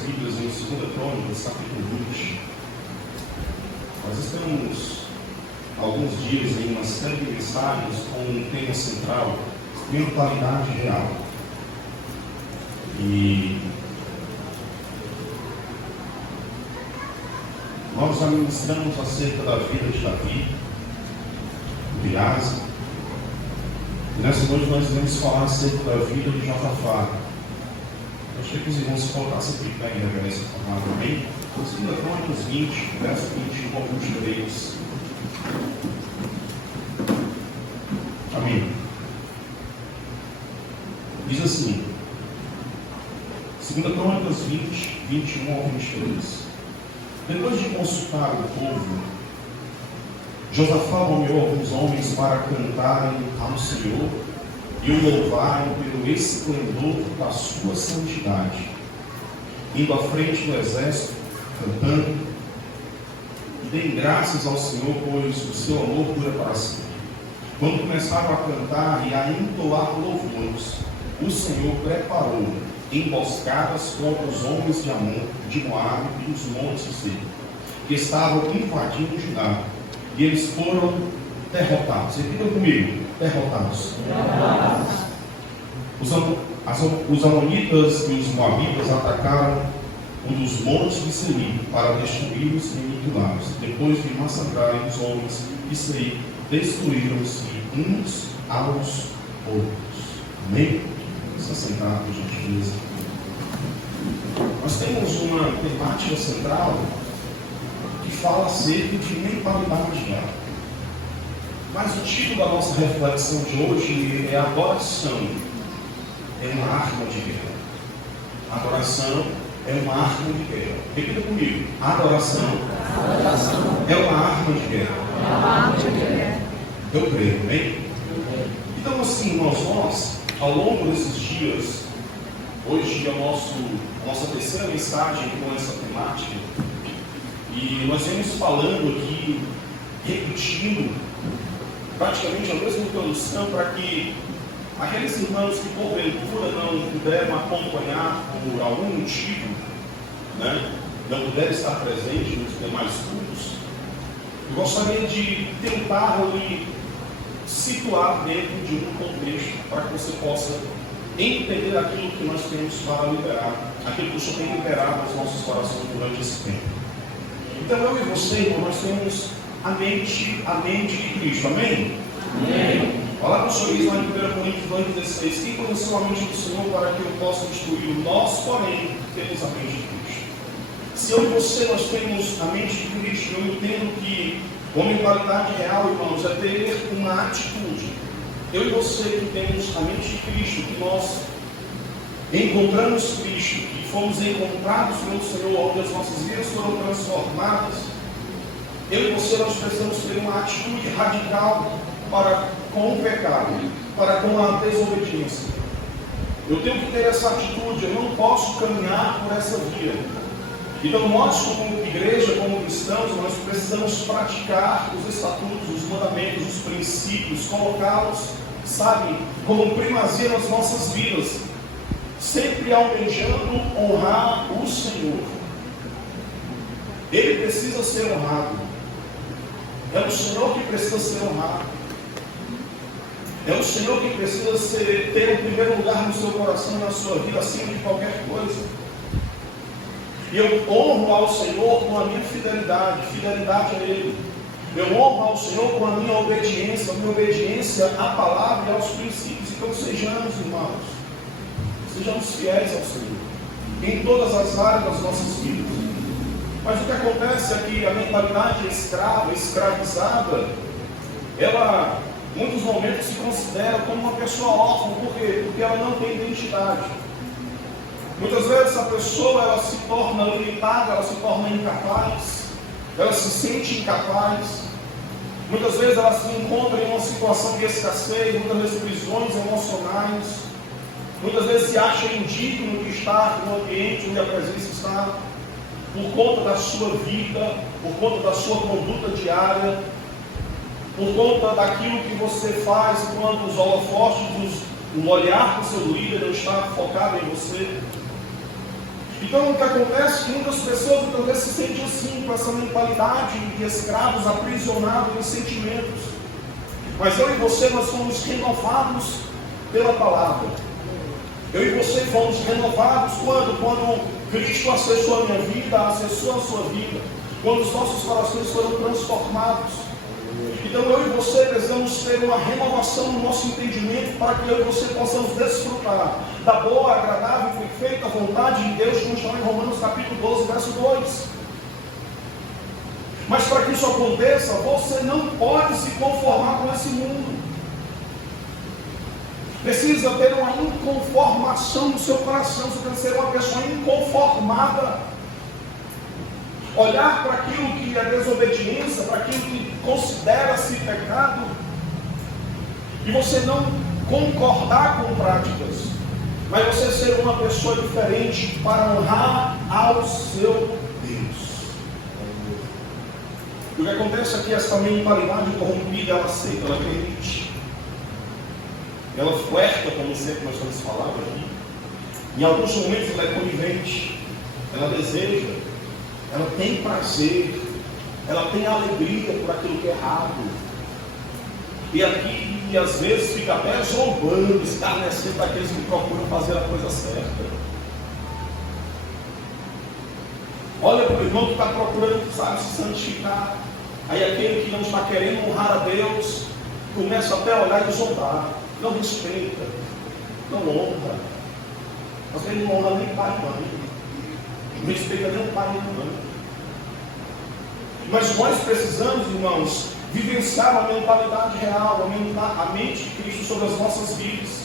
Bíblias em 2 Crônicas, capítulo 20. Nós estamos alguns dias em uma série de mensagens com um tema central, mentalidade real. E nós já ministramos acerca da vida de Davi, de Asa. E nessa noite nós vamos falar acerca da vida de Josafá. Eu gostaria que os irmãos se colocassem de pé em reverência formada, amém? 2 Crônicas 20, verso 21 ao 23. Amém. Diz assim, 2 Crônicas 20, 21 ao 23. Depois de consultar o povo, Josafá nomeou alguns homens para cantarem ao Senhor e o louvarem pelo esplendor da sua santidade, indo à frente do exército, cantando: deem graças ao Senhor, pois o seu amor dura para sempre. Quando começaram a cantar e a entoar louvores, o Senhor preparou emboscadas contra os homens de Amon, de Moabe e dos montes de Seir, que estavam invadindo Judá, e eles foram derrotados. Repita comigo: derrotados. Os amonitas e os moabitas atacaram um dos montes de Seir para destruí-los e aniquilá-los. Depois de massacrarem os homens de Seir, destruíram-se uns aos outros. Amém? Se assentar, por gentileza. Nós temos uma temática central que fala acerca de mentalidade real. Mas o título da nossa reflexão de hoje é adoração é uma arma de guerra. Adoração é uma arma de guerra. Repita comigo: adoração é uma arma de guerra. Eu creio, amém? Então assim, nós ao longo desses dias, hoje é a nossa terceira mensagem com essa temática, e nós vamos falando aqui, repetindo praticamente a mesma introdução, para que aqueles irmãos que porventura não puderam acompanhar por algum motivo, não puderam estar presentes nos demais cultos, eu gostaria de tentar lhe situar dentro de um contexto, para que você possa entender aquilo que nós temos para liberar, aquilo que o Senhor tem liberado nos nossos corações durante esse tempo. Então eu e você, irmão, nós temos a mente de Cristo, amém? Amém. Olha lá para o sorriso lá em 1 Coríntios 2,16: quem conheceu a mente do Senhor para que eu possa instruí-lo? Nós, porém, temos a mente de Cristo. Se eu e você, nós temos a mente de Cristo, eu entendo que a mentalidade real, irmãos, é ter uma atitude. Eu e você que temos a mente de Cristo, que nós encontramos Cristo, que fomos encontrados pelo Senhor, onde as nossas vidas foram transformadas, eu e você, nós precisamos ter uma atitude radical para com o pecado, para com a desobediência. Eu tenho que ter essa atitude, eu não posso caminhar por essa via. Então nós, como igreja, como cristãos, nós precisamos praticar os estatutos, os mandamentos, os princípios, colocá-los, sabe, como primazia nas nossas vidas, sempre almejando honrar o Senhor. Ele precisa ser honrado. É o Senhor que precisa ser honrado. É o Senhor que precisa ter o primeiro lugar no seu coração e na sua vida, acima de qualquer coisa. E eu honro ao Senhor com a minha fidelidade a Ele. Eu honro ao Senhor com a minha obediência à palavra e aos princípios. Então sejamos, irmãos, sejamos fiéis ao Senhor, em todas as áreas das nossas vidas. Mas o que acontece é que a mentalidade escrava, escravizada, ela, em muitos momentos, se considera como uma pessoa órfã. Por quê? Porque ela não tem identidade. Muitas vezes a pessoa, ela se torna limitada, ela se torna incapaz, ela se sente incapaz. Muitas vezes ela se encontra em uma situação de escassez, muitas vezes prisões emocionais. Muitas vezes se acha indigno de estar no ambiente onde a presença está, por conta da sua vida, por conta da sua conduta diária, por conta daquilo que você faz quando os holofotes, o olhar do seu líder não está focado em você. Então o que acontece é que muitas pessoas muitas vezes se sentem assim, com essa mentalidade de escravos aprisionados em sentimentos. Mas eu e você, nós fomos renovados pela palavra. Eu e você fomos renovados quando Cristo acessou a minha vida, acessou a sua vida, quando os nossos corações foram transformados. Então eu e você precisamos ter uma renovação no nosso entendimento para que eu e você possamos desfrutar da boa, agradável e perfeita vontade de Deus, como está em Romanos capítulo 12, verso 2. Mas para que isso aconteça, você não pode se conformar com esse mundo. Precisa ter uma inconformação no seu coração. Você tem que ser uma pessoa inconformada. Olhar para aquilo que é desobediência, para aquilo que considera-se pecado, e você não concordar com práticas, mas você ser uma pessoa diferente para honrar ao seu Deus. O que acontece aqui, essa mentalidade corrompida, ela aceita, ela permite, ela flerta, como sempre nós estamos falando aqui. Em alguns momentos ela é conivente, ela deseja, ela tem prazer, ela tem alegria por aquilo que é errado. E aqui, e às vezes, fica até zombando, escarnecendo daqueles que procuram fazer a coisa certa. Olha para o irmão que está procurando, sabe, se santificar. Aí aquele que não está querendo honrar a Deus, começa até a olhar e zombar. Não respeita, não honra. Às vezes não honra nem pai e mãe. Não respeita nem o pai nem a mãe. Mas nós precisamos, irmãos, vivenciar a mentalidade real, a mente de Cristo sobre as nossas vidas.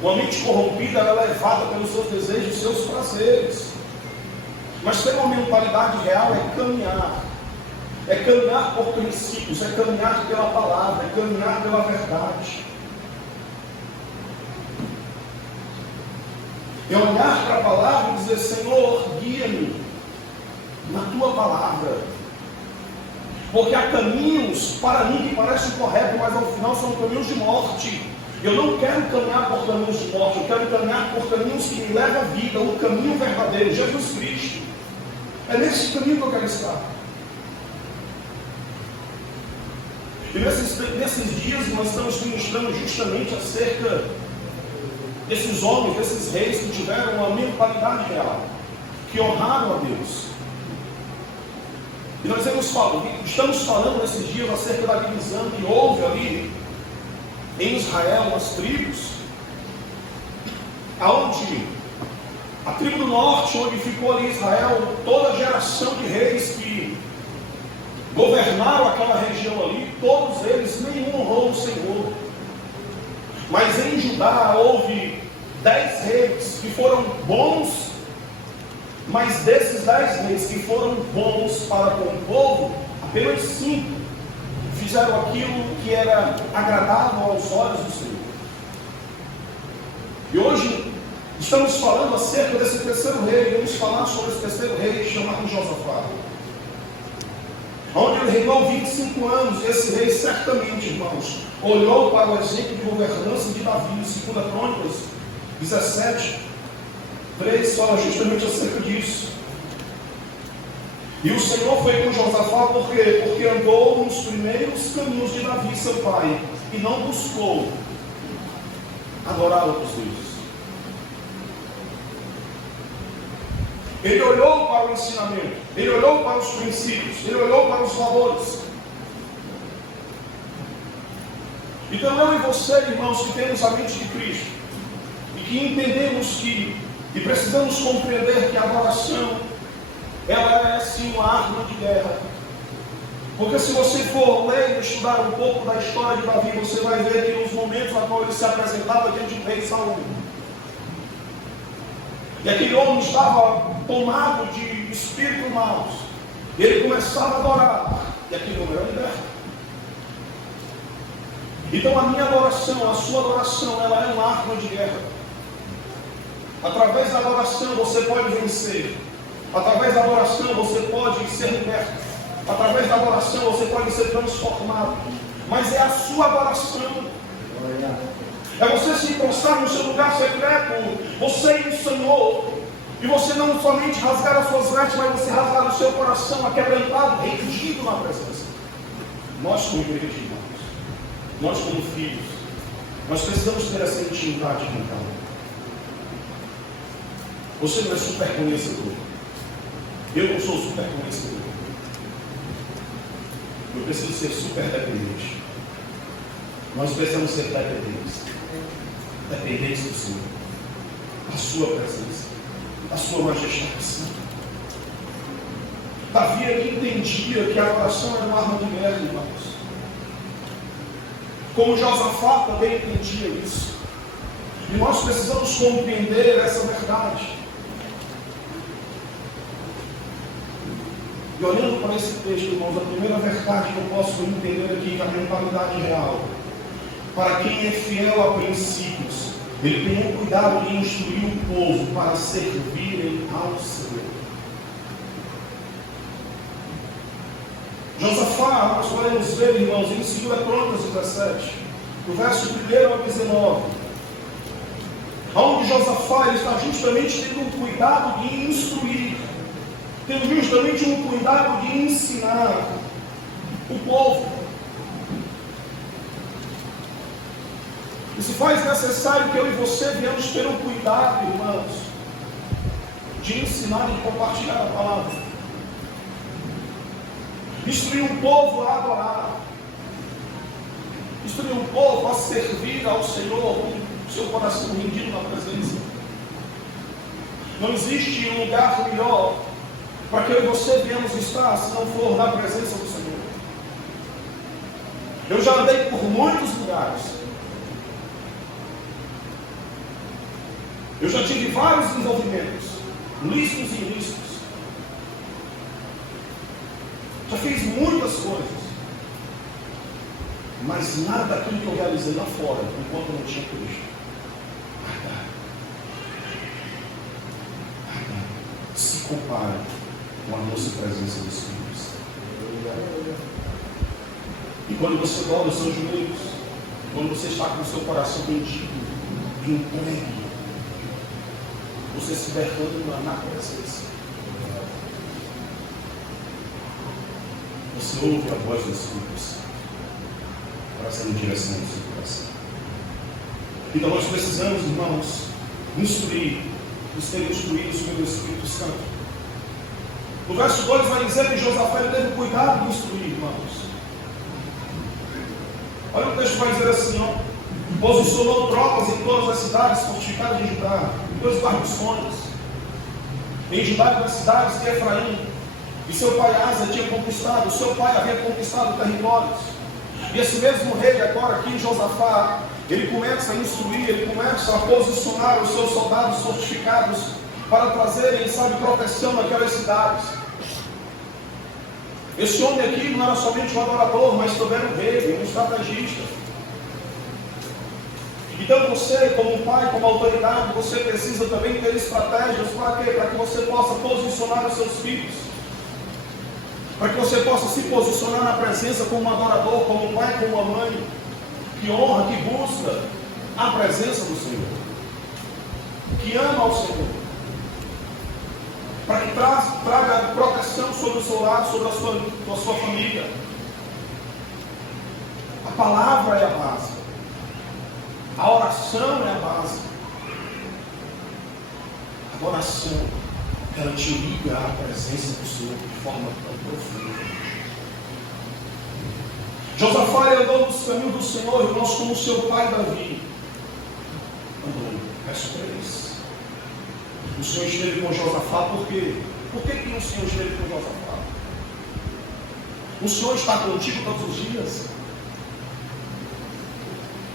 Uma mente corrompida, ela é levada pelos seus desejos, seus prazeres. Mas ter uma mentalidade real é caminhar. É caminhar por princípios, é caminhar pela palavra, é caminhar pela verdade. É olhar para a palavra e dizer: Senhor, guia-me na tua palavra. Porque há caminhos para mim que parecem corretos, mas ao final são caminhos de morte. Eu não quero caminhar por caminhos de morte, eu quero caminhar por caminhos que me levam à vida, o caminho verdadeiro, Jesus Cristo. É nesse caminho que eu quero estar. E nesses dias nós estamos ministrando justamente acerca desses homens, desses reis que tiveram uma mentalidade real, que honraram a Deus. E nós estamos falando nesses dias acerca da divisão que houve ali em Israel, nas tribos, aonde a tribo do norte, onde ficou ali Israel, toda a geração de reis que governaram aquela região ali, todos eles, nenhum honrou o Senhor. Mas em Judá houve 10 reis que foram bons, mas desses 10 reis que foram bons para com o povo, apenas 5 fizeram aquilo que era agradável aos olhos do Senhor. E hoje estamos falando acerca desse terceiro rei. Vamos falar sobre esse terceiro rei chamado Josafá, onde ele reinou 25 anos. Esse rei certamente, irmãos, olhou para o exemplo de governança de Davi. 2 Crônicas 17, 3 fala justamente acerca disso. E o Senhor foi com Josafá por quê? Porque andou nos primeiros caminhos de Davi, seu pai, e não buscou adorar outros deuses. Ele olhou para o ensinamento, ele olhou para os princípios, ele olhou para os valores. Então eu e você, irmãos, que temos a mente de Cristo, e que entendemos que, e precisamos compreender que a adoração, ela é sim uma arma de guerra. Porque se você for ler e estudar um pouco da história de Davi, você vai ver que nos momentos na qual ele se apresentava diante do rei Saul, e aquele homem estava tomado de espíritos maus, e ele começava a adorar, e aquele homem era liberto. Então a minha adoração, a sua adoração, ela é uma arma de guerra. Através da adoração você pode vencer. Através da adoração você pode ser liberto. Através da adoração você pode ser transformado. Mas é a sua adoração. É você se encostar no seu lugar secreto, você e o Senhor. E você não somente rasgar as suas vestes, mas você rasgar o seu coração, aquebrantado, rendido na presença. Nós como igreja, irmãos, nós como filhos, nós precisamos ter essa intimidade com cada um. Você não é super conhecedor. Eu não sou super conhecedor. Eu preciso ser super dependente. Nós precisamos ser dependentes. Dependentes do Senhor. Da sua presença. Da sua majestade santa. Davi ele entendia que a oração era uma arma de guerra, irmãos. Como Josafá também entendia isso. E nós precisamos compreender essa verdade. E olhando para esse texto, irmãos, a primeira verdade que eu posso entender aqui na mentalidade real, para quem é fiel a princípios, ele tem o cuidado de instruir o povo para servirem ao Senhor. Josafá, nós podemos ver, irmãos, em 2 Crônicas 17, do verso 1 ao 19, onde Josafá ele está justamente tendo um cuidado de instruir, tendo justamente um cuidado de ensinar o povo. E se faz necessário que eu e você venhamos ter um cuidado, irmãos, de ensinar e de compartilhar a palavra. Instruir um povo a adorar. Instruir um povo a servir ao Senhor com o seu coração rendido na presença. Não existe um lugar melhor para que eu e você venhamos estar, se não for na presença do Senhor. Eu já andei por muitos lugares. Eu já tive vários envolvimentos, lícitos e ilícitos. Já fiz muitas coisas. Mas nada daquilo que eu realizei lá fora, enquanto não tinha Cristo. Nada se compara com a nossa presença dos filhos. E quando você dobra os seus joelhos, quando você está com o seu coração rendido e entregue, você se derrama na presença. Você ouve a voz do Espírito Santo, trazendo direção ao seu coração. Então nós precisamos, irmãos, instruir, ser instruídos pelo Espírito Santo. No verso 2 vai dizer que Josafá teve cuidado de instruir, irmãos. Olha o texto vai dizer assim, ó. Posicionou tropas em todas as cidades fortificadas de Judá, em 2 guarnições, em Judá e das cidades de Efraim, e seu pai Asa tinha conquistado, seu pai havia conquistado territórios. E esse mesmo rei agora aqui, Josafá, ele começa a instruir, ele começa a posicionar os seus soldados fortificados para trazerem, sabe, proteção naquelas cidades. Esse homem aqui não era somente um adorador, mas também um rei, um estrategista. Então você, como pai, como autoridade, você precisa também ter estratégias para quê? Para que você possa posicionar os seus filhos. Para que você possa se posicionar na presença como um adorador, como um pai, como uma mãe, que honra, que busca a presença do Senhor, que ama ao Senhor, para que traga proteção sobre o seu lar, sobre a sua família. A palavra é a base, a oração é a base. A oração, ela te liga à presença do Senhor de forma tão profunda. Josafá andou nos caminhos do Senhor, irmãos, como seu pai Davi andou. Verso 3. O Senhor esteve com Josafá, por quê? Por que o Senhor esteve com Josafá? O Senhor está contigo todos os dias?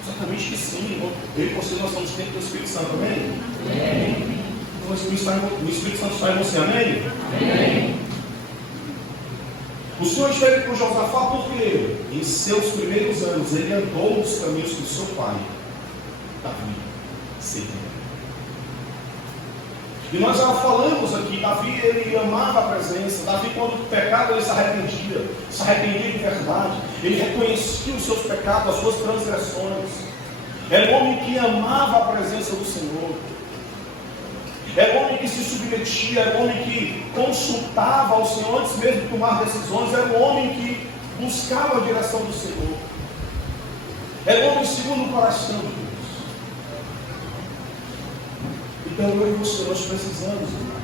Certamente que sim, irmão. Eu e você, nós estamos dentro do Espírito Santo, amém? Amém. O Espírito Santo está em você, amém? Amém. O Senhor esteve com Josafá porque em seus primeiros anos ele andou nos caminhos do seu pai, Davi, seguiu. E nós já falamos aqui, Davi ele amava a presença, Davi quando pecava ele se arrependia de verdade, ele reconhecia os seus pecados, as suas transgressões. Era um homem que amava a presença do Senhor. Era um homem que se submetia, era um homem que consultava ao Senhor antes mesmo de tomar decisões. Era um homem que buscava a direção do Senhor. Era um homem segundo o coração de Deus. Então eu e você, nós precisamos, irmãos,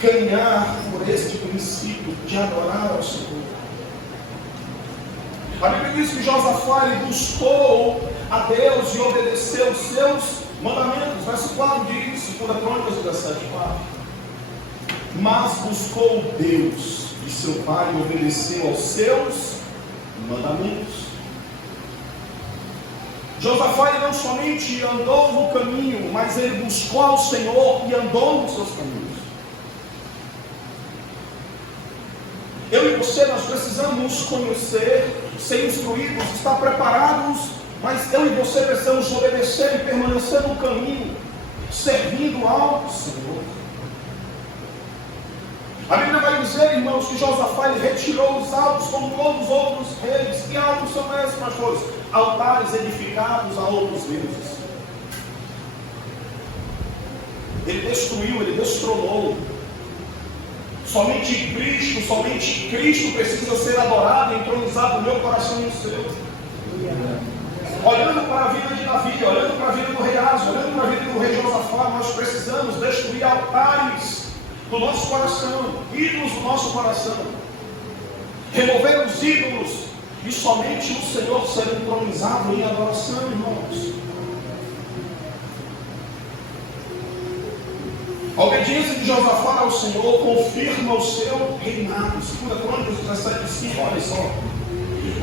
ganhar por este princípio de adorar ao Senhor. A Bíblia diz que Josafá ele buscou a Deus e obedeceu os seus mandamentos. Verso 4 diz, 2 Crônicas 17:4. Mas buscou Deus de seu pai e obedeceu aos seus mandamentos. Josafá ele não somente andou no caminho, mas ele buscou ao Senhor e andou nos seus caminhos. Eu e você, nós precisamos conhecer, ser instruídos, estar preparados, mas eu e você precisamos obedecer e permanecer no caminho, servindo ao Senhor. A Bíblia vai dizer, irmãos, que Josafá ele retirou os altos como todos os outros reis. Que altos são esses, pastores? Altares edificados a outros deuses. Ele destruiu, ele destronou. Somente Cristo precisa ser adorado e entronizado no meu coração e no seu. Olhando para a vida de Davi, olhando para a vida do rei Asa, olhando para a vida do rei Josafá, nós precisamos destruir altares do nosso coração, ídolos do nosso coração, remover os ídolos e somente o Senhor ser entronizado em adoração, irmãos. A obediência de Josafá ao Senhor confirma o seu reinado. 2 Crônicas 17:5, olha só.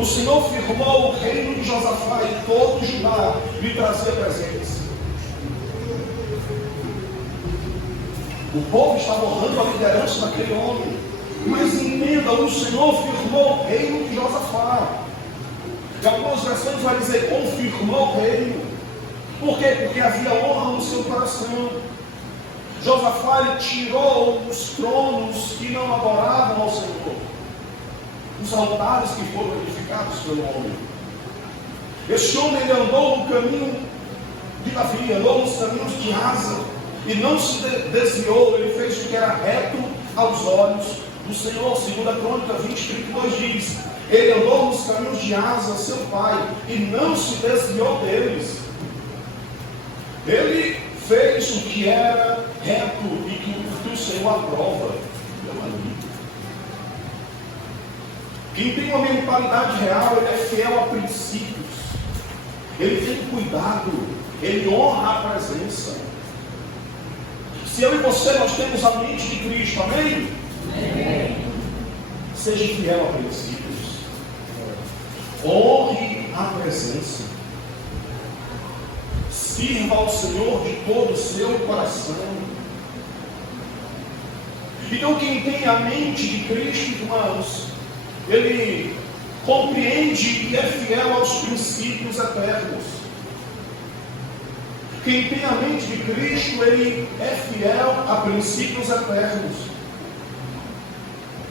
O Senhor firmou o reino de Josafá e todo Judá lhe trazia presentes. O povo estava honrando a liderança daquele homem. Mas entenda, o Senhor firmou o reino de Josafá. Em algumas versões vai dizer confirmou o reino. Por quê? Porque havia honra no seu coração. Josafá ele tirou os tronos que não adoravam ao Senhor, os altares que foram edificados pelo homem. Este homem ele andou no caminho de Davi, andou nos caminhos de Asa, e não se desviou, ele fez o que era reto aos olhos do Senhor. 2 Crônica 20:32 diz, ele andou nos caminhos de Asa, seu pai, e não se desviou deles. Ele fez o que era reto e que o Senhor aprova. Quem tem uma mentalidade real, ele é fiel a princípios, ele tem cuidado, ele honra a presença. Se eu e você, nós temos a mente de Cristo, amém? Amém. Seja fiel a princípios, honre a presença, sirva ao Senhor de todo o seu coração. Então quem tem a mente de Cristo, irmãos, ele compreende e é fiel aos princípios eternos. Quem tem a mente de Cristo, ele é fiel a princípios eternos.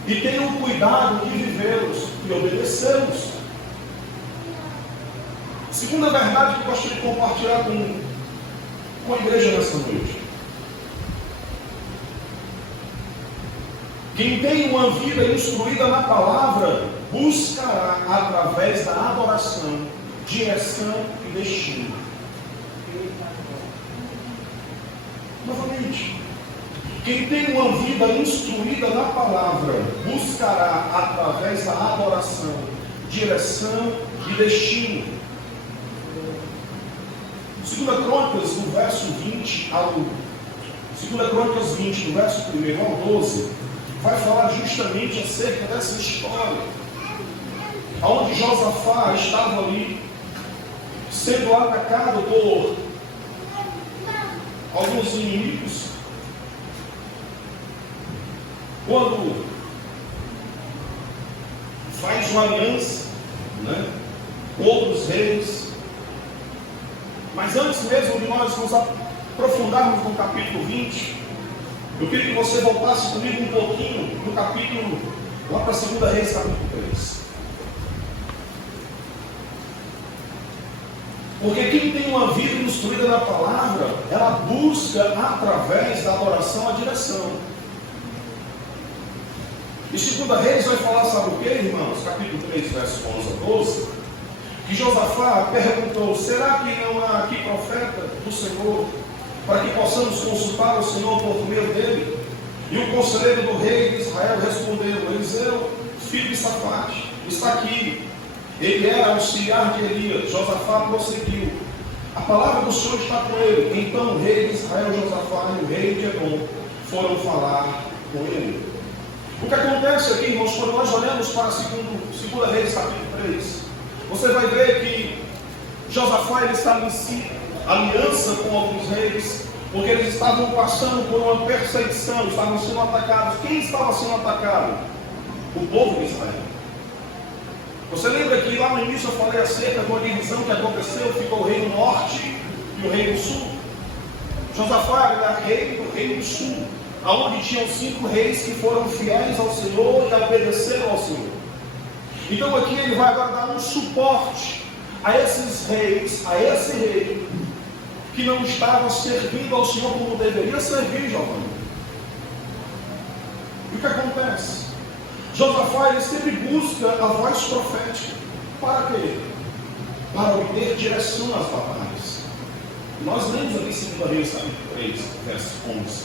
E tem o cuidado de vivê-los e obedecê-los. Segunda verdade que eu gostaria de compartilhar com a igreja nessa noite. Quem tem uma vida instruída na palavra, buscará através da adoração, direção e destino. Novamente, quem tem uma vida instruída na palavra, buscará através da adoração, direção e destino. 2 Crônicas, do verso 20 ao 2 Crônicas 20, do verso 1 ao 12, vai falar justamente acerca dessa história, onde Josafá estava ali, sendo atacado por alguns inimigos, quando faz uma aliança, com outros reis. Mas antes mesmo de nós nos aprofundarmos no capítulo 20, eu queria que você voltasse comigo um pouquinho no capítulo, lá para 2 Reis, capítulo 3. Porque quem tem uma vida instruída na palavra, ela busca através da oração a direção. E 2 Reis vai falar, sabe o que, irmãos? Capítulo 3, versos 11 a 12. Que Josafá perguntou: será que não há aqui profeta do Senhor, para que possamos consultar o Senhor por meio dele? E o conselheiro do rei de Israel respondeu: Eliseu, filho de Safate, está aqui. Ele era auxiliar de Elias. Josafá prosseguiu: a palavra do Senhor está com ele. Então o rei de Israel, Josafá, e o rei de Edom foram falar com ele. O que acontece aqui, irmãos, quando nós olhamos para 2 Reis, capítulo 3, você vai ver que Josafá ele estabelecia aliança com alguns reis, porque eles estavam passando por uma perseguição, estavam sendo atacados. Quem estava sendo atacado? O povo de Israel. Você lembra que lá no início eu falei acerca de uma divisão que aconteceu, ficou o reino norte e o reino sul? Josafá era rei do reino do sul, aonde tinham 5 reis que foram fiéis ao Senhor e obedeceram ao Senhor. Então aqui ele vai agora dar um suporte a esses reis, a esse rei, que não estava servindo ao Senhor como deveria servir, Giovanni. E o que acontece? Josafá ele sempre busca a voz profética. Para quê? Para obter direção nas batalhas. Nós lemos aqui em 2 Reis, capítulo 3, verso 11.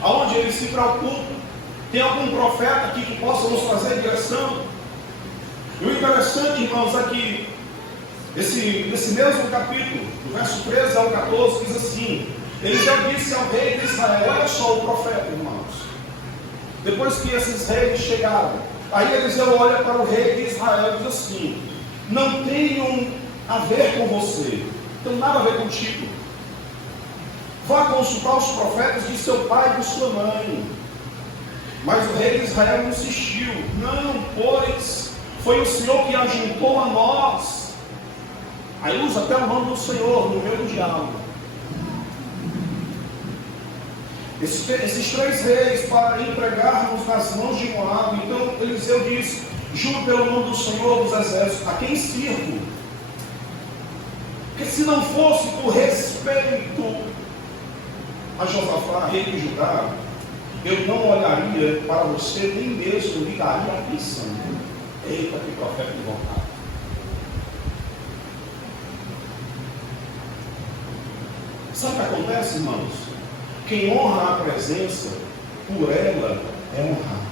Aonde ele se preocupa. Tem algum profeta aqui que possa nos trazer direção? E o interessante, irmãos, é que esse mesmo capítulo, do verso 13 ao 14, diz assim: Eliseu disse ao rei de Israel, olha só o profeta, irmãos. Depois que esses reis chegaram, aí Eliseu olha para o rei de Israel e diz assim: não tenho a ver com você, não tem nada a ver contigo. Vá consultar os profetas de seu pai e de sua mãe. Mas o rei de Israel insistiu: não, pois foi o Senhor que ajuntou a nós. Aí usa até o nome do Senhor no meio do diálogo. Esses 3 reis para entregarmos nas mãos de Moabe. Então Eliseu diz: juro pelo nome do Senhor dos exércitos, a quem sirvo? Porque se não fosse por respeito a Josafá, rei de Judá, eu não olharia para você, nem mesmo lhe daria atenção. Eita, que profeta invocado. Sabe o que acontece, irmãos? Quem honra a presença, por ela é honrado.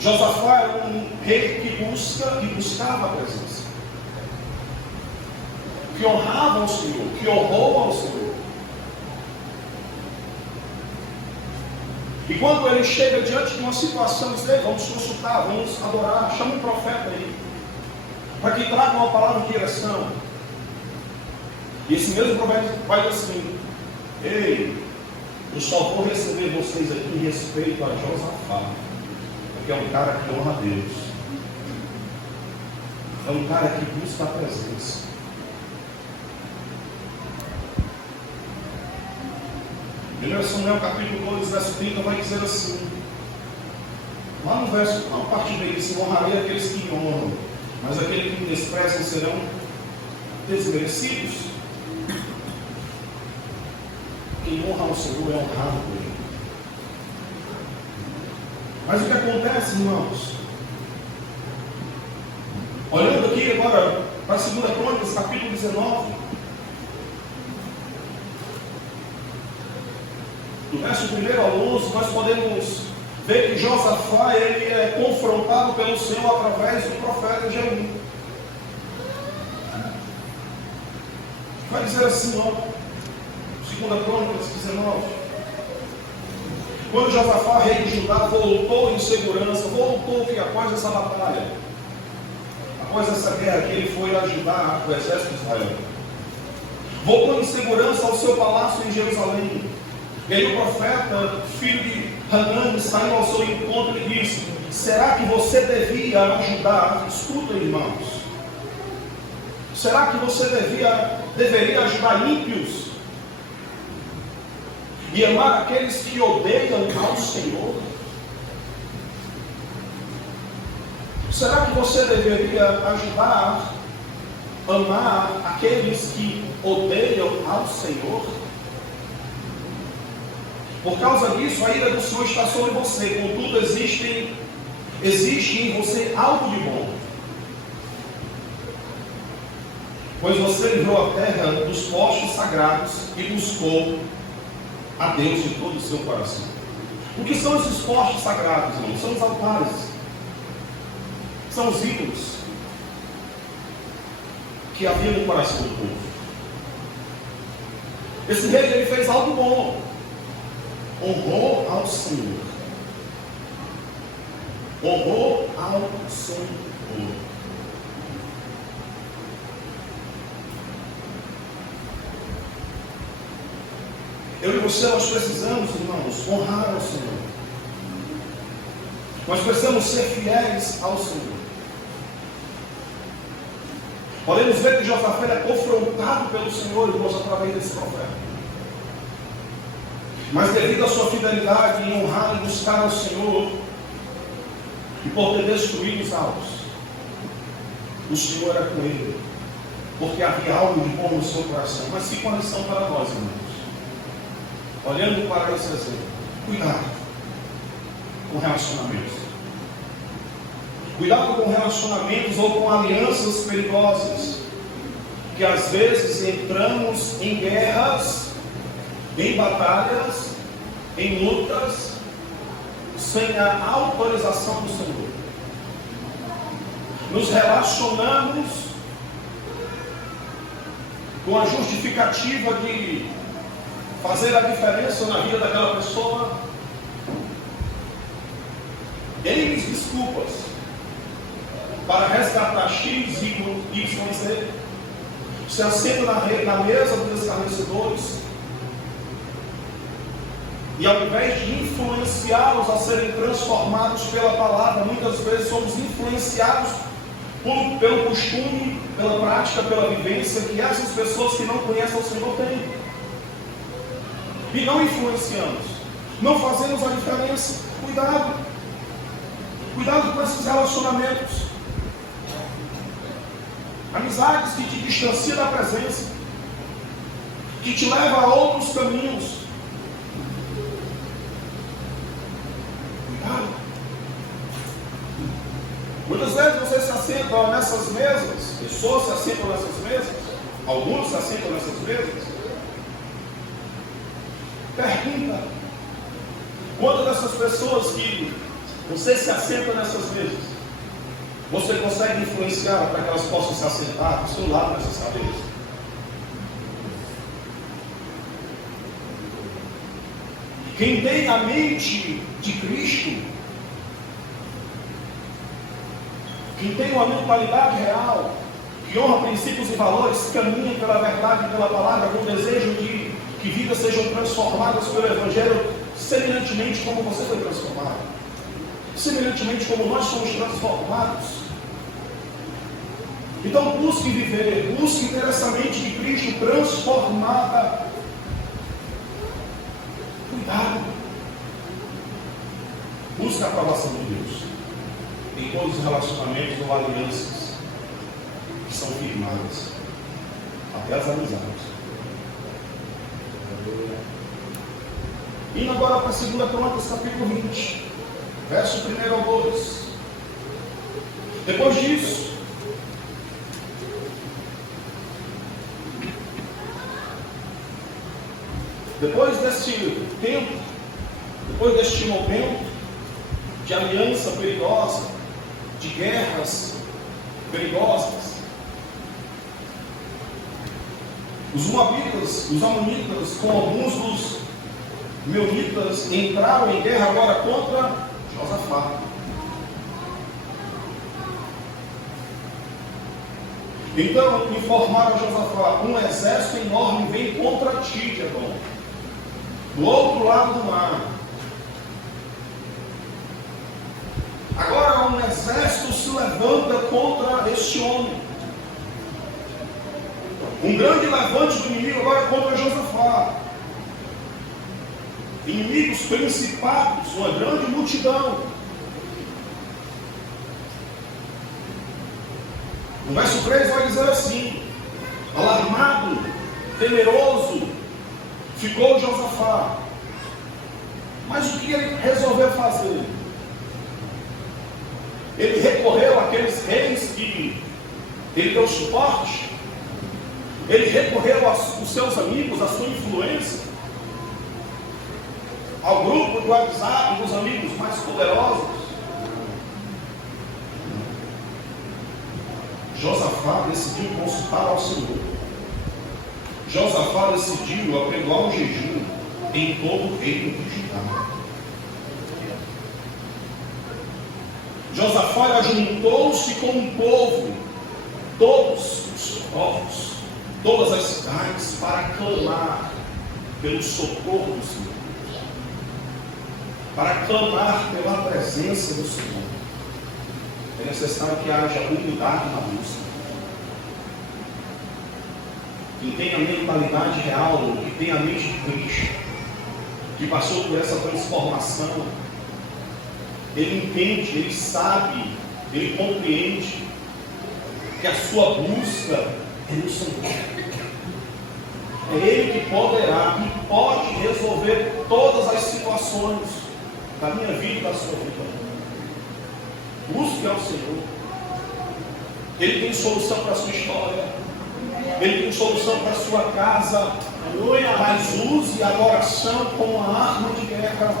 Josafá era um rei que busca e buscava a presença, que honrava ao Senhor, que honrou ao Senhor. E quando ele chega diante de uma situação, diz: vamos consultar, vamos adorar, chama um profeta aí, para que traga uma palavra de direção. E esse mesmo profeta vai dizer assim: ei, eu só vou receber vocês aqui em respeito a Josafá, porque é um cara que honra a Deus, é um cara que busca a presença. Primeiro Samuel capítulo 2, verso 30 vai dizer assim, lá no verso, a partir daí, diz: honrarei aqueles que me honram, mas aqueles que me desprezam serão desmerecidos. Quem honra ao Senhor é honrado por Ele. Mas o que acontece, irmãos? Olhando aqui agora para 2 Crônicas, capítulo 19, do verso 1 ao 11, nós podemos ver que Josafá ele é confrontado pelo Senhor através do profeta Jeú. Vai dizer assim, ó, 2 Crônicas 19. Quando Josafá, rei de Judá, voltou em segurança, voltou que após essa batalha, após essa guerra que ele foi ajudar o exército de Israel, voltou em segurança ao seu palácio em Jerusalém. E aí o profeta, filho de Hanani, saiu ao seu encontro e disse: será que você devia ajudar? Escuta, irmãos. Será que você deveria ajudar ímpios e amar aqueles que odeiam ao Senhor? Será que você deveria ajudar amar aqueles que odeiam ao Senhor? Por causa disso, a ira do Senhor está sobre você. Contudo, existe em você algo de bom. Pois você livrou a terra dos postos sagrados e buscou a Deus de todo o seu coração. O que são esses postos sagrados, irmãos? São os altares. São os ídolos que havia no coração do povo. Esse rei, ele fez algo bom. Honrou ao Senhor. Honrou ao Senhor. Eu e você, nós precisamos, irmãos, honrar ao Senhor. Nós precisamos ser fiéis ao Senhor. Podemos ver que Josafá é confrontado pelo Senhor, irmãos, através desse profeta. Mas devido à sua fidelidade em honrar e buscar ao Senhor, e por ter destruído os alvos, o Senhor era com ele, porque havia algo de bom no seu coração. Mas que condição para nós, irmãos? Olhando para esse exemplo, cuidado com relacionamentos. Cuidado com relacionamentos ou com alianças perigosas, que às vezes entramos em guerras, em batalhas, em lutas, sem a autorização do Senhor. Nos relacionamos com a justificativa de fazer a diferença na vida daquela pessoa. Eis desculpas para resgatar X, Y, Z. Se assenta na mesa dos escarnecedores, e ao invés de influenciá-los a serem transformados pela palavra, muitas vezes somos influenciados pelo costume, pela prática, pela vivência que essas pessoas que não conhecem o Senhor têm. E não influenciamos, não fazemos a diferença. Cuidado, cuidado com esses relacionamentos, amizades que te distanciam da presença, que te levam a outros caminhos. Cuidado. Muitas vezes você se assenta nessas mesas, pessoas se assentam nessas mesas, alguns se assentam nessas mesas. Pergunta: quantas dessas pessoas que você se assenta nessas mesas, você consegue influenciar para que elas possam se assentar do seu lado nessas cadeiras? Quem tem a mente de Cristo, quem tem uma mentalidade real, que honra princípios e valores, caminha pela verdade e pela palavra, com o desejo de que vidas sejam transformadas pelo Evangelho, semelhantemente como você foi transformado, semelhantemente como nós somos transformados. Então busque viver, busque ter essa mente de Cristo transformada. Cuidado. Busque a aprovação de Deus em todos os relacionamentos ou alianças que são firmadas, até as amizades. Indo agora para 2 Crônicas, capítulo 20, verso 1 ao 2. Depois disso, depois deste tempo, depois deste momento de aliança perigosa, de guerras perigosas, os Moabitas, os Amonitas, com alguns dos Meunitas, entraram em guerra agora contra Josafá. Então informaram a Josafá: um exército enorme vem contra ti, Edom, do outro lado do mar. Agora um exército se levanta contra este homem. Um grande levante do inimigo agora contra Josafá. Inimigos, principados, uma grande multidão. No verso 3 vai dizer assim: temeroso ficou Josafá. Mas o que ele resolveu fazer? Ele recorreu àqueles reis que ele deu suporte. Ele recorreu aos seus amigos, à sua influência, ao grupo do WhatsApp dos amigos mais poderosos. Josafá decidiu consultar ao Senhor. Josafá decidiu apregoar um jejum em todo o reino de Judá. Josafá juntou-se com o povo, todos os povos, todas as cidades, para clamar pelo socorro do Senhor, para clamar pela presença do Senhor. É necessário que haja unidade na busca. Quem tem a mentalidade real, que tem a mente de Cristo, que passou por essa transformação, ele entende, ele sabe, ele compreende que a sua busca é no Senhor. É Ele que poderá, que pode resolver todas as situações da minha vida e da sua vida. Busque ao Senhor. Ele tem solução para a sua história. Ele tem solução para a sua casa. Mas use a adoração como a arma de guerra.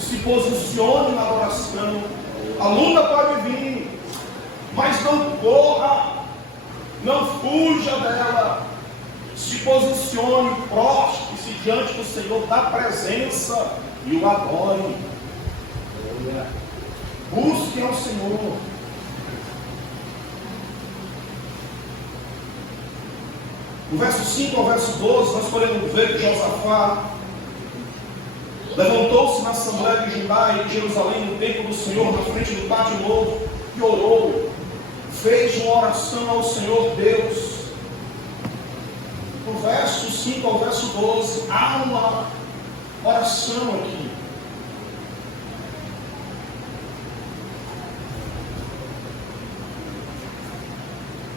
Se posicione na adoração. A luta pode vir, mas não corra, não fuja dela. Se posicione, prostre-se diante do Senhor, da presença e o adore. Busque ao Senhor. No verso 5 ao verso 12, nós podemos ver que Josafá levantou-se na Assembleia de Judá e de Jerusalém, no templo do Senhor, na frente do pátio novo, e orou. Fez uma oração ao Senhor Deus. Do verso 5 ao verso 12, há uma oração aqui.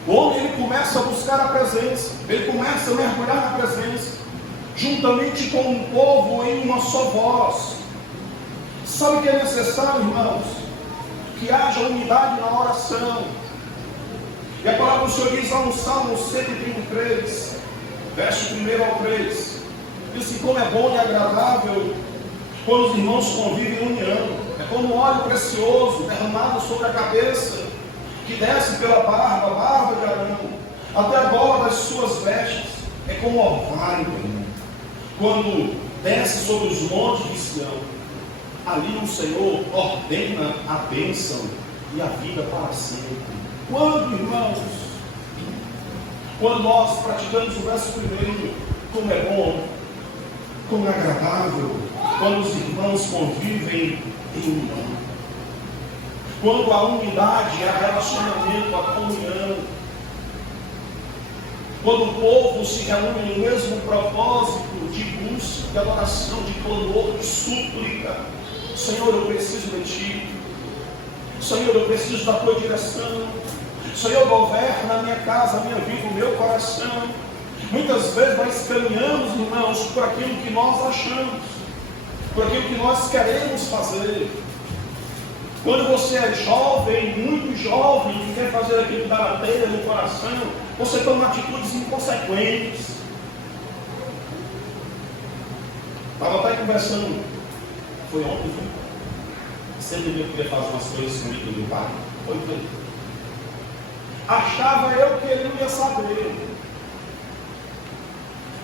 O homem ele começa a buscar a presença, ele começa a mergulhar na presença, juntamente com o povo em uma só voz. Sabe o que é necessário, irmãos? Que haja unidade na oração. E a palavra do Senhor diz lá no Salmo 133, verso 1 ao 3, diz assim: como é bom e agradável quando os irmãos convivem em união. É como um óleo precioso derramado sobre a cabeça, que desce pela barba de Arão, até a borda das suas vestes. É como orvalho, quando desce sobre os montes de Sião. Ali o Senhor ordena a bênção e a vida para sempre. Quando, irmãos? Quando nós praticamos o verso 1, como é bom, como é agradável, quando os irmãos convivem em união. Quando a unidade, a relacionamento, a comunhão, quando o povo se reúne no mesmo propósito de busca, de adoração, de clamor, de súplica. Senhor, eu preciso de Ti. Senhor, eu preciso da Tua direção. Senhor, governa a minha casa, a minha vida, o meu coração. Muitas vezes nós caminhamos, irmãos, por aquilo que nós achamos, por aquilo que nós queremos fazer. Quando você é jovem, muito jovem, e quer fazer aquilo que dá na telha no coração, você toma atitudes inconsequentes. Estava até conversando, foi ontem, sempre eu queria fazer umas coisas comigo do meu pai. Foi. Achava eu que ele não ia saber.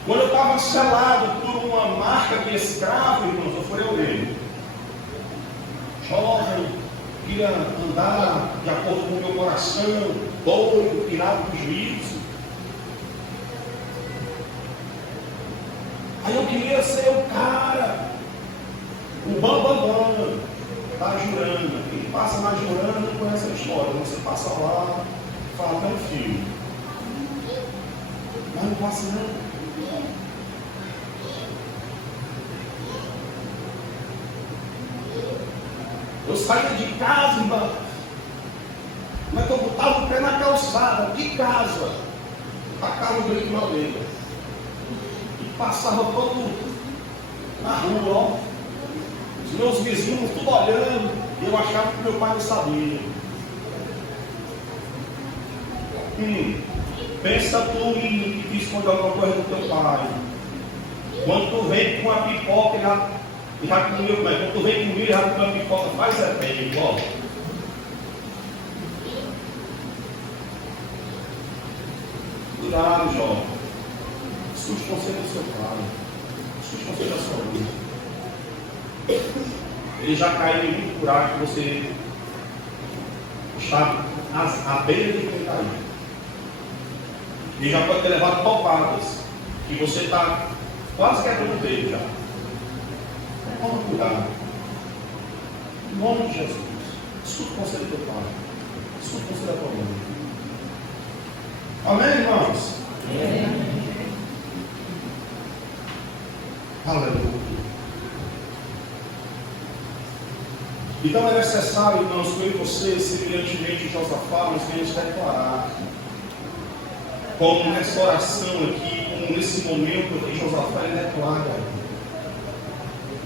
Quando eu estava selado por uma marca de escravo, irmãos, eu fui ele. Jovem, queria andar de acordo com o meu coração, doido, pirado do juízo. Aí eu queria ser o cara, o bambambam da Jurana. Quem passa na Jurana não conhece a história. Você passa lá, fala até um filme. Mas não passa não. Eu saía de casa, irmão, mas eu botava o pé na calçada. Que casa? A casa do grito na orelha. passava todo na rua, ó. Os meus vizinhos tudo olhando, e eu achava que meu pai não sabia. Pensa tu, menino, que esconde alguma coisa do teu pai. Quando tu vem com a pipoca, já comeu, mas quando tu vem comigo, já comeu a pipoca, faz bem, ó. Cuidado, jovem. Escute o conselho do seu pai. Escute o conselho da sua mãe. Ele já caiu em muito buraco que você está à beira de quem cair. Ele já pode ter levado topadas que você está quase quebrando o dedo já. Toma cuidado. Em nome de Jesus. Escute o conselho do teu pai. Escute o conselho da tua mãe. Amém, irmãos? Amém. Aleluia. Então é necessário, irmãos, que eu e você, semelhantemente Josafá, nós venhamos declarar, como nessa oração aqui, como nesse momento aqui, Josafá ele declara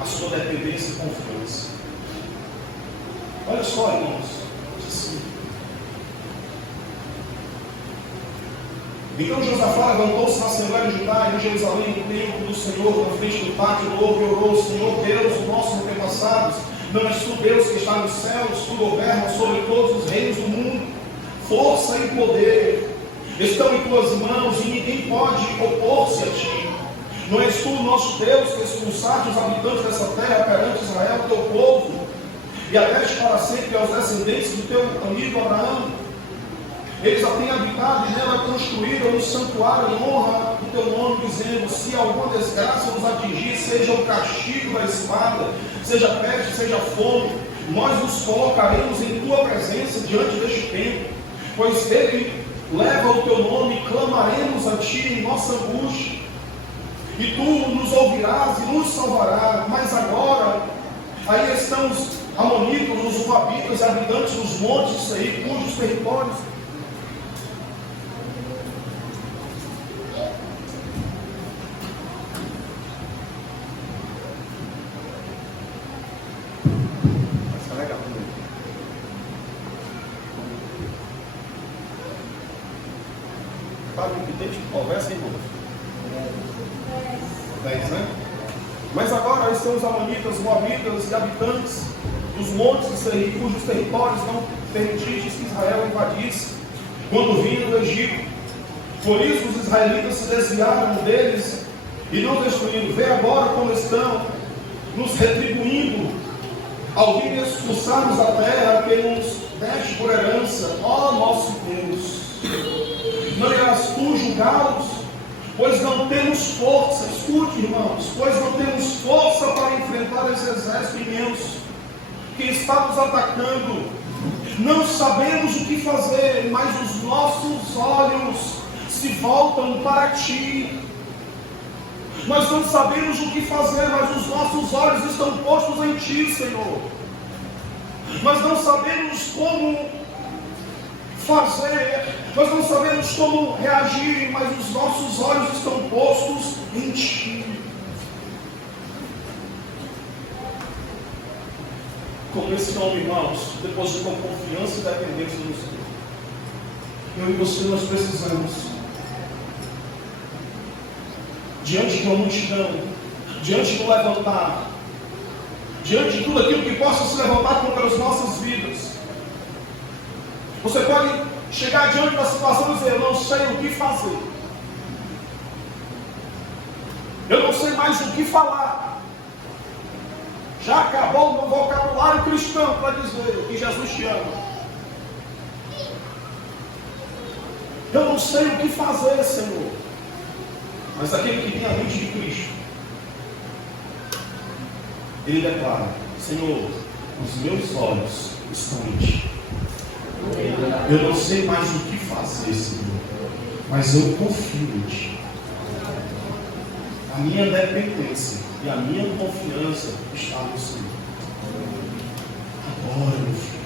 a sua dependência e confiança. Olha só, irmãos, assim. Então Josafá levantou-se na Assembleia de Judá em Jerusalém, no templo do Senhor, na frente do pátio novo, e orou: Senhor Deus, nossos antepassados, não és tu Deus que está nos céus, tu governas sobre todos os reinos do mundo, força e poder estão em tuas mãos e ninguém pode opor-se a ti. Não és tu, nosso Deus, que expulsaste os habitantes dessa terra perante Israel, teu povo, e a deste para sempre aos descendentes do teu amigo Abraão. Eles a têm habitado e nela construíram um santuário em honra do teu nome, dizendo: se alguma desgraça nos atingir, seja o castigo da espada, seja peste, seja fome, nós nos colocaremos em tua presença diante deste tempo, pois ele leva o teu nome, e clamaremos a ti em nossa angústia, e tu nos ouvirás e nos salvarás. Mas agora, aí estão os amonitas, os moabitas e habitantes dos montes de Seir, cujos territórios conversa, irmão. 10, né? Mas agora estão os amonitas, moabitas e habitantes dos montes de Seir, cujos territórios não permitiste que Israel invadisse quando vinha do Egito. Por isso os israelitas se desviaram deles e não destruíram. Vê agora como estão nos retribuindo ao vir expulsarmos a terra que nos deste por herança. Ó nosso Deus, não irás tu julgá-los, pois não temos força. Escute, irmãos, pois não temos força para enfrentar esse exército imenso que está nos atacando. Não sabemos o que fazer, mas os nossos olhos se voltam para ti. Nós não sabemos o que fazer, mas os nossos olhos estão postos em ti, Senhor. Nós não sabemos como fazer, nós não sabemos como reagir, mas os nossos olhos estão postos em ti. Como esse homem, irmãos, depositou confiança e dependência no Senhor. Eu e você, nós precisamos, diante de uma multidão, diante do levantar, diante de tudo aquilo que possa se levantar contra as nossas vidas, você pode chegar diante da situação e dizer: eu não sei o que fazer, eu não sei mais o que falar, já acabou o meu vocabulário cristão para dizer que Jesus te ama, eu não sei o que fazer, Senhor. Mas aquele que tem a mente de Cristo, ele declara: Senhor, os meus olhos estão em ti. Eu não sei mais o que fazer, Senhor, mas eu confio em ti. A minha dependência e a minha confiança está no Senhor. Agora, meu filho,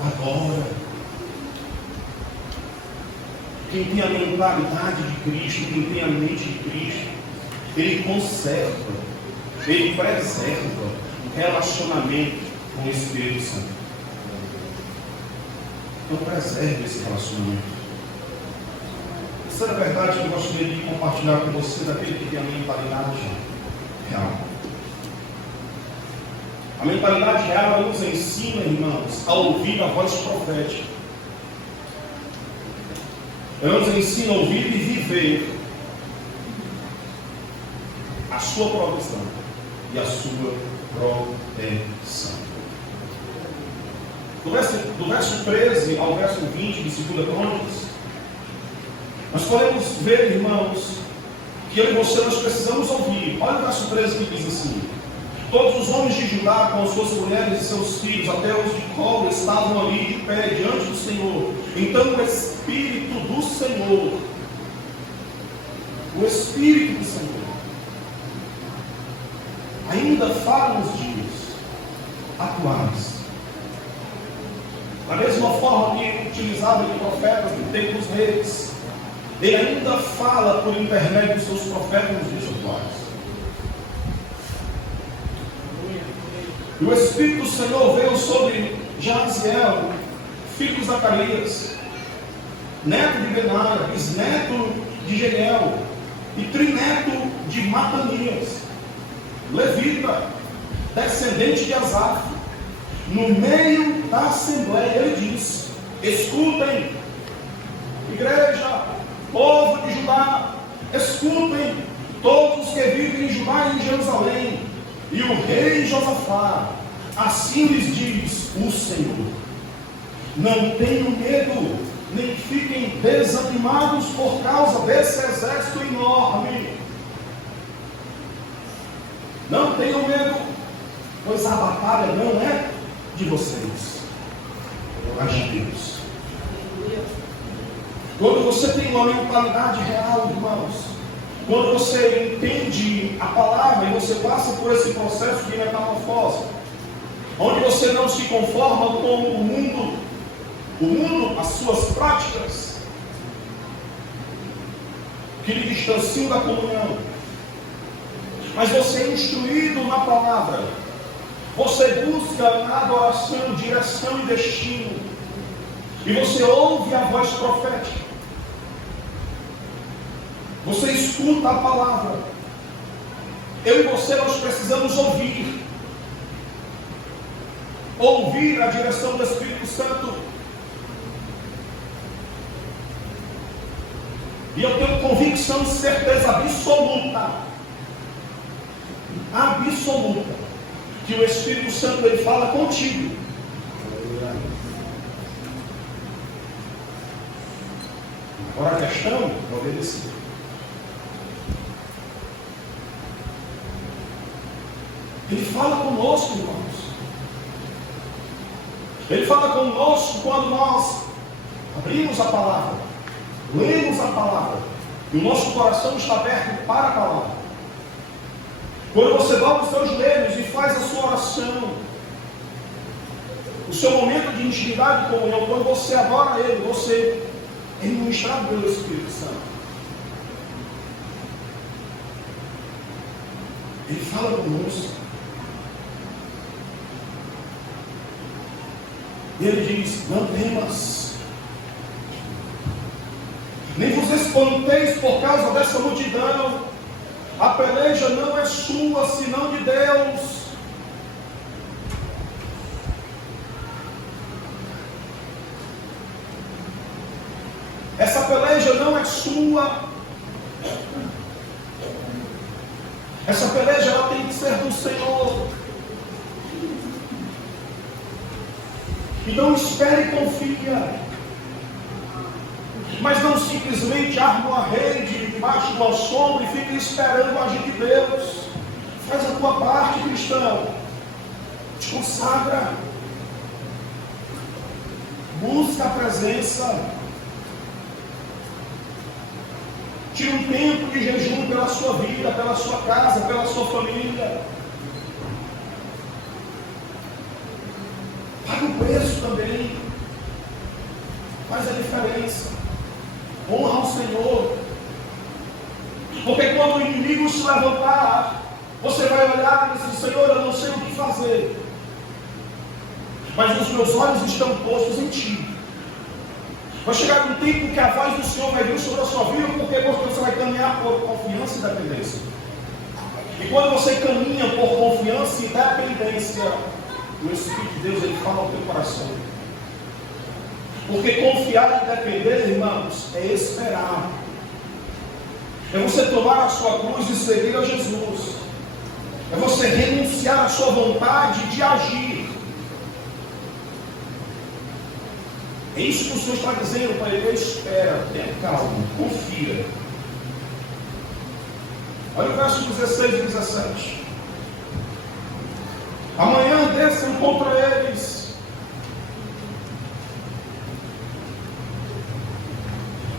agora. Quem tem a mentalidade de Cristo, quem tem a mente de Cristo, Ele conserva, ele preserva o relacionamento com o Espírito Santo. Então preserve esse relacionamento. Essa é a verdade que eu gostaria de compartilhar com você, daquele que tem a mentalidade real. A mentalidade real ela nos ensina, irmãos, a ouvir a voz profética. Ela nos ensina a ouvir e viver a sua provisão e a sua proteção. Do verso 13 ao verso 20 de 2 Crônicas, nós podemos ver, irmãos, que eu e você nós precisamos ouvir. Olha o verso 13 que diz assim: todos os homens de Judá, com as suas mulheres e seus filhos, até os de Cora, estavam ali de pé diante do Senhor. Então o Espírito do Senhor, ainda fala nos dias atuais. Da mesma forma que utilizava de profetas do tempo dos reis, ele ainda fala por intermédio dos seus profetas nos dias atuais. E o Espírito do Senhor veio sobre Jaziel, filho de Zacarias, neto de Benaia, bisneto de Jeiel e trineto de Matanias, levita, descendente de Asaf. No meio da assembleia ele disse: escutem, igreja, povo de Judá, escutem, todos os que vivem em Judá e em Jerusalém, e o rei Josafá, assim lhes diz o Senhor: não tenham medo, nem fiquem desanimados por causa desse exército enorme. Não tenham medo, pois a batalha não é de vocês, mas de Deus. Quando você tem uma mentalidade real, irmãos, quando você entende a palavra e você passa por esse processo de metamorfose, onde você não se conforma com o mundo, as suas práticas, que lhe distanciam da comunhão, mas você é instruído na palavra, você busca na adoração, direção e destino, e você ouve a voz profética, você escuta a palavra. Eu e você, nós precisamos ouvir a direção do Espírito Santo. E eu tenho convicção e certeza absoluta, que o Espírito Santo ele fala contigo. Agora a questão é obedecer. Ele fala conosco, irmãos. Ele fala conosco quando nós abrimos a palavra, lemos a palavra, e o nosso coração está aberto para a palavra. Quando você dobra os seus joelhos e faz a sua oração, o seu momento de intimidade com Ele, quando você adora Ele, você é ministrado pelo Espírito Santo. Ele fala conosco. E Ele diz: não temas, nem vos espanteis por causa dessa multidão. A peleja não é sua, senão de Deus. Essa peleja não é sua. Essa peleja ela tem que ser do Senhor. Então espere e confia. Mas não simplesmente arma uma rede debaixo do sombra e fica esperando o agir de Deus. Faz a tua parte, cristão. Te consagra. Busca a presença. Tira um tempo de jejum pela sua vida, pela sua casa, pela sua família. Paga o preço também. Faz a diferença. Honra ao Senhor. Porque quando o inimigo se levantar, você vai olhar e dizer: Senhor, eu não sei o que fazer, mas os meus olhos estão postos em Ti. Vai chegar um tempo que a voz do Senhor vai vir sobre a sua vida, porque você vai caminhar por confiança e dependência. E quando você caminha por confiança e dependência, o Espírito de Deus ele fala ao teu coração. Porque confiar e depender, irmãos, é esperar. É você tomar a sua cruz e seguir a Jesus. É você renunciar à sua vontade de agir. É isso que o Senhor está dizendo para ele: espera, tenha calma, confia. Olha o verso 16 e 17. Amanhã desçam contra eles.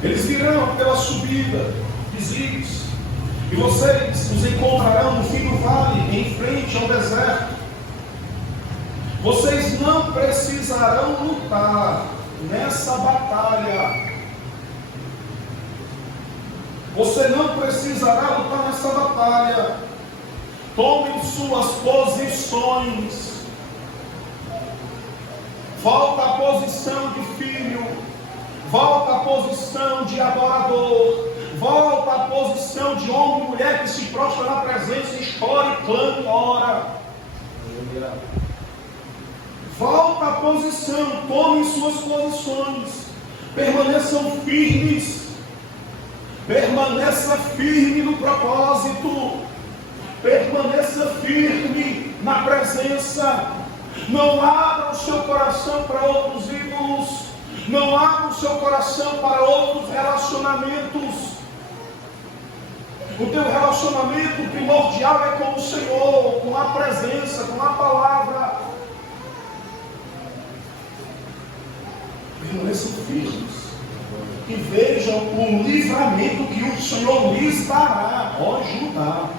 Eles virão pela subida, vizinhos, e vocês os encontrarão no fim do vale, em frente ao deserto. Vocês não precisarão lutar nessa batalha. Você não precisará lutar nessa batalha. Tomem suas posições. Volta à posição de filho. Volta à posição de adorador. Volta à posição de homem e mulher que se prostra na presença e chora e clama e ora. Volta à posição, tomem suas posições, permaneçam firmes, permaneça firme no propósito, permaneça firme na presença. Não abra o seu coração para outros ídolos, não abra o seu coração para outros relacionamentos. O teu relacionamento primordial é com o Senhor, com a presença, com a palavra. Permaneçam firmes e vejam o livramento que o Senhor lhes dará, ó Judá,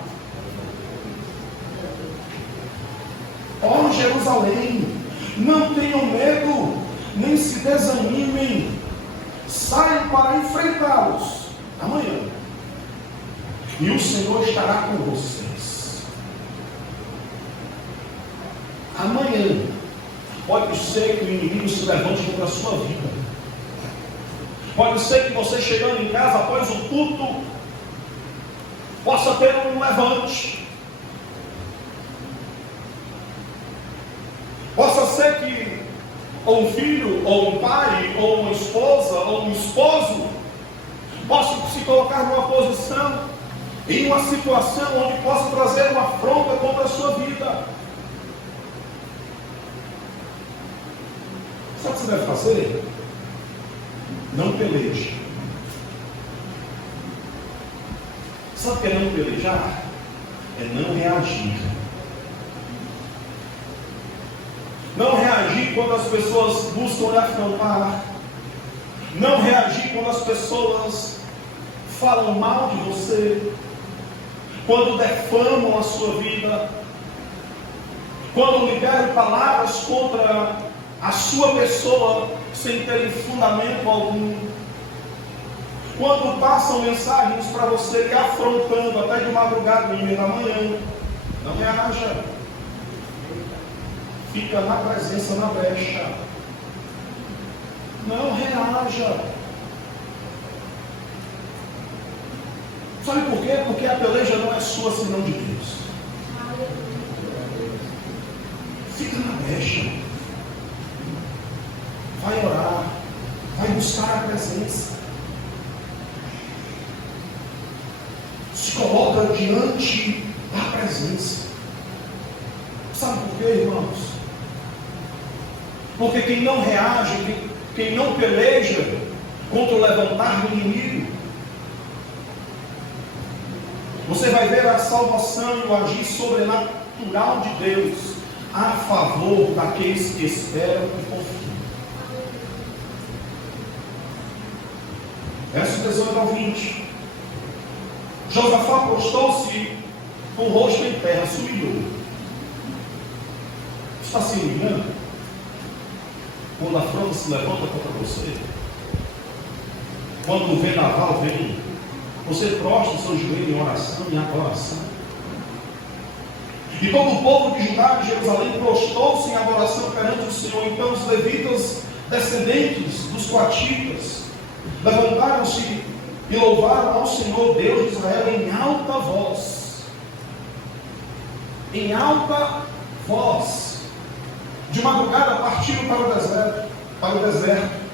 ó Jerusalém. Não tenham medo, nem se desanimem, saiam para enfrentá-los amanhã, e o Senhor estará com vocês. Amanhã pode ser que o inimigo se levante contra a sua vida. Pode ser que você, chegando em casa após o culto, possa ter um levante. Possa ser que ou um filho, ou um pai, ou uma esposa, ou um esposo possa se colocar numa posição, em uma situação onde possa trazer uma afronta contra a sua vida. Sabe o que você deve fazer? Não peleje. Sabe o que é não pelejar? É não reagir. Não reagir quando as pessoas buscam lhe afrontar. Não reagir quando as pessoas falam mal de você. Quando defamam a sua vida. Quando liberam palavras contra a sua pessoa sem terem fundamento algum. Quando passam mensagens para você lhe afrontando até de madrugada, no meio da manhã, não reaja. Fica na presença, na brecha. Não reaja. Sabe por quê? Porque a peleja não é sua, senão de Deus. Fica na brecha. Vai orar. Vai buscar a presença. Se coloca diante da presença. Sabe por quê, irmãos? Porque quem não reage, quem não peleja contra o levantar do inimigo, você vai ver a salvação e o agir sobrenatural de Deus a favor daqueles que esperam e confiam. Verso 18 ao 20. Josafá prostou-se com o rosto em terra, se humilhou. Está se humilhando? Quando a afronta se levanta contra você, quando o vendaval vem, você prostra o seu joelho em oração e adoração. E como o povo de Judá e Jerusalém prostrou-se em adoração perante o Senhor, então os levitas, descendentes dos coatitas, levantaram-se e louvaram ao Senhor Deus de Israel em alta voz. Em alta voz. De madrugada partiram para o deserto.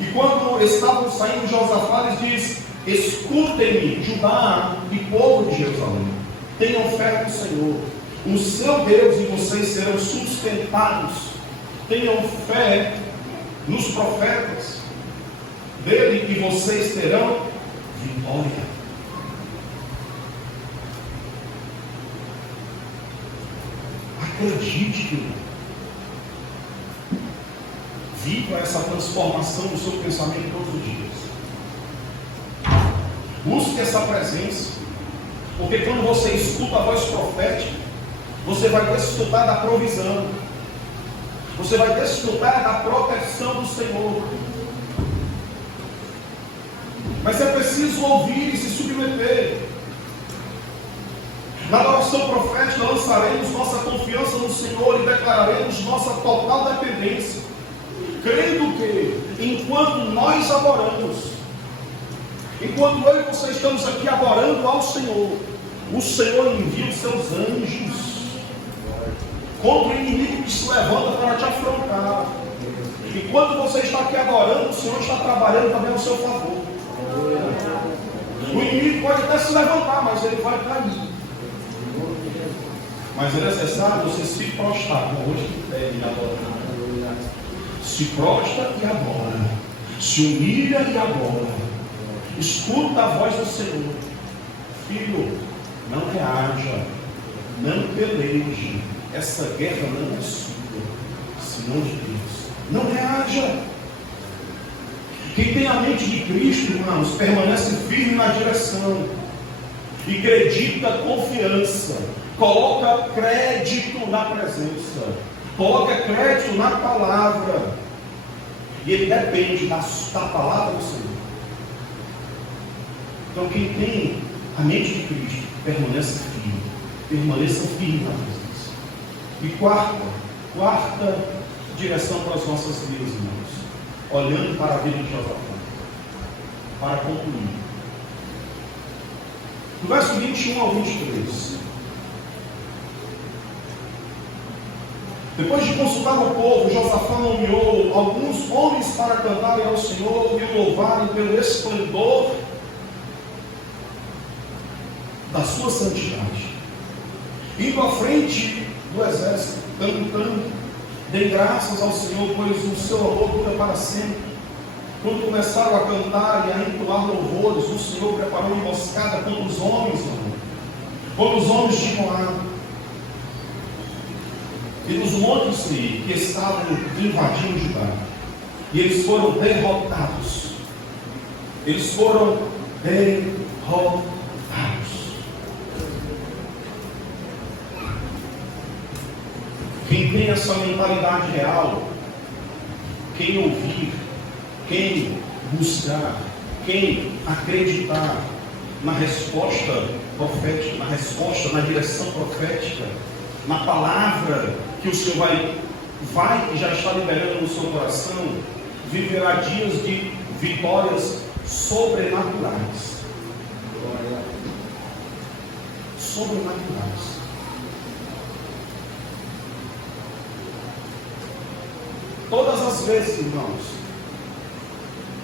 E quando estavam saindo, Josafá lhes diz: escutem-me, Judá e povo de Jerusalém, tenham fé no Senhor, o seu Deus, e vocês serão sustentados. Tenham fé nos profetas dele, e vocês terão vitória. Acredite, irmão. Viva essa transformação no seu pensamento todos os dias. Busque essa presença, porque quando você escuta a voz profética, você vai desfrutar da provisão, você vai desfrutar da proteção do Senhor. Mas é preciso ouvir e se submeter. Na adoração profética lançaremos nossa confiança no Senhor e declararemos nossa total dependência, crendo que enquanto nós adoramos, enquanto eu e você estamos aqui adorando ao Senhor, o Senhor envia os seus anjos contra o inimigo que se levanta para te afrontar. E quando você está aqui adorando, o Senhor está trabalhando também ao seu favor. O inimigo pode até se levantar, mas ele vai cair. Mas é necessário você se prostrar, como hoje que pede e adorar. Se prostra e adora. Se humilha e adora. Escuta a voz do Senhor. Filho, não reaja, não peleje. Essa guerra não é sua, senão de Deus. Não reaja. Quem tem a mente de Cristo, irmãos, permanece firme na direção e acredita confiança, coloca crédito na presença, coloca crédito na palavra, e ele depende da palavra do Senhor. Então quem tem a mente de Cristo permanece firme, permaneça firme na presença. E quarta direção para as nossas vidas, irmãos, olhando para a vida de Josafá, para concluir. No verso 21 ao 23. Depois de consultar o povo, Josafá nomeou alguns homens para cantarem ao Senhor e o louvarem pelo esplendor da sua santidade. Indo à frente do exército, cantando, dê graças ao Senhor, pois o seu amor dura para sempre. Quando começaram a cantar e a entoar louvores, o Senhor preparou emboscada contra os homens, contra os homens de Moab e dos montes que estavam invadindo Judá. E eles foram derrotados. Eles foram derrotados. Quem tem essa mentalidade real, quem ouvir, quem buscar, quem acreditar na resposta profética, na resposta, na direção profética, na palavra que o Senhor vai e já está liberando no seu coração, viverá dias de vitórias sobrenaturais. Sobrenaturais. Todas as vezes, irmãos,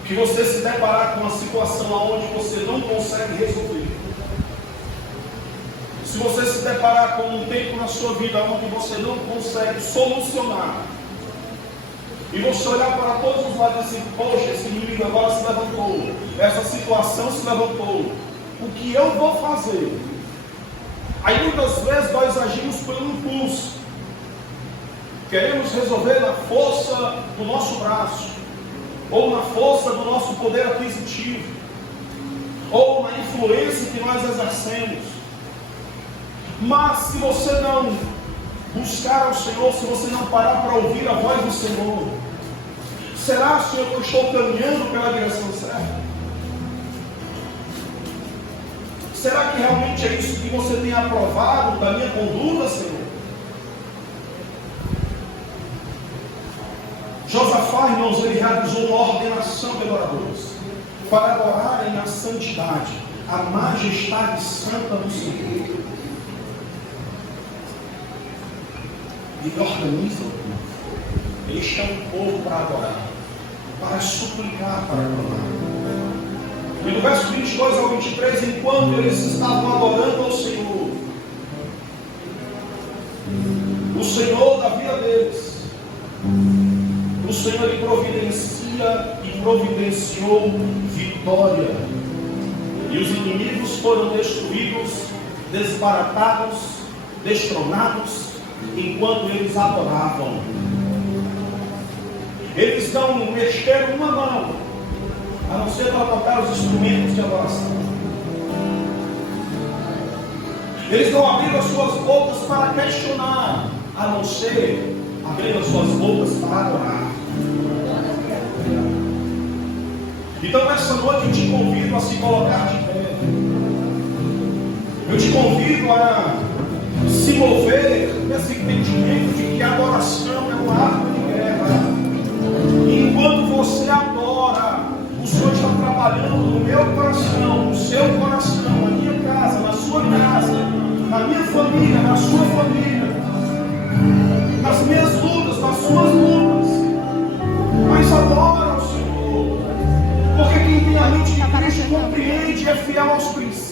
que você se deparar com uma situação onde você não consegue resolver, se você se deparar com um tempo na sua vida onde você não consegue solucionar, e você olhar para todos os lados e dizer: poxa, esse inimigo agora se levantou, essa situação se levantou, o que eu vou fazer? Aí muitas vezes nós agimos por um impulso. Queremos resolver na força do nosso braço, ou na força do nosso poder aquisitivo, ou na influência que nós exercemos. Mas se você não buscar ao Senhor, se você não parar para ouvir a voz do Senhor, será, Senhor, que eu estou caminhando pela direção certa? Será que realmente é isso que você tem aprovado da minha conduta, Senhor? Josafá, irmãos, ele realizou uma ordenação de adoradores para adorarem a santidade, a majestade santa do Senhor. Ele organiza o povo. Ele chama o povo para adorar, para suplicar, para clamar. E no verso 22 ao 23, enquanto eles estavam adorando ao Senhor, o Senhor da vida deles, o Senhor ele providencia e providenciou vitória. E os inimigos foram destruídos, desbaratados, destronados, enquanto eles adoravam. Eles não mexeram uma mão, a não ser para tocar os instrumentos de adoração. Eles não abriram as suas bocas para questionar, a não ser abrir as suas bocas para adorar. Então nessa noite eu te convido a se colocar de pé. Eu te convido a se mover nesse entendimento de que a adoração é uma arma de guerra. E enquanto você adora, o Senhor está trabalhando no meu coração, no seu coração, na minha casa, na sua casa, na minha família, na sua família, nas minhas lutas, nas suas lutas. Mas adora o Senhor, porque quem tem a mente de Cristo compreende e é fiel aos princípios.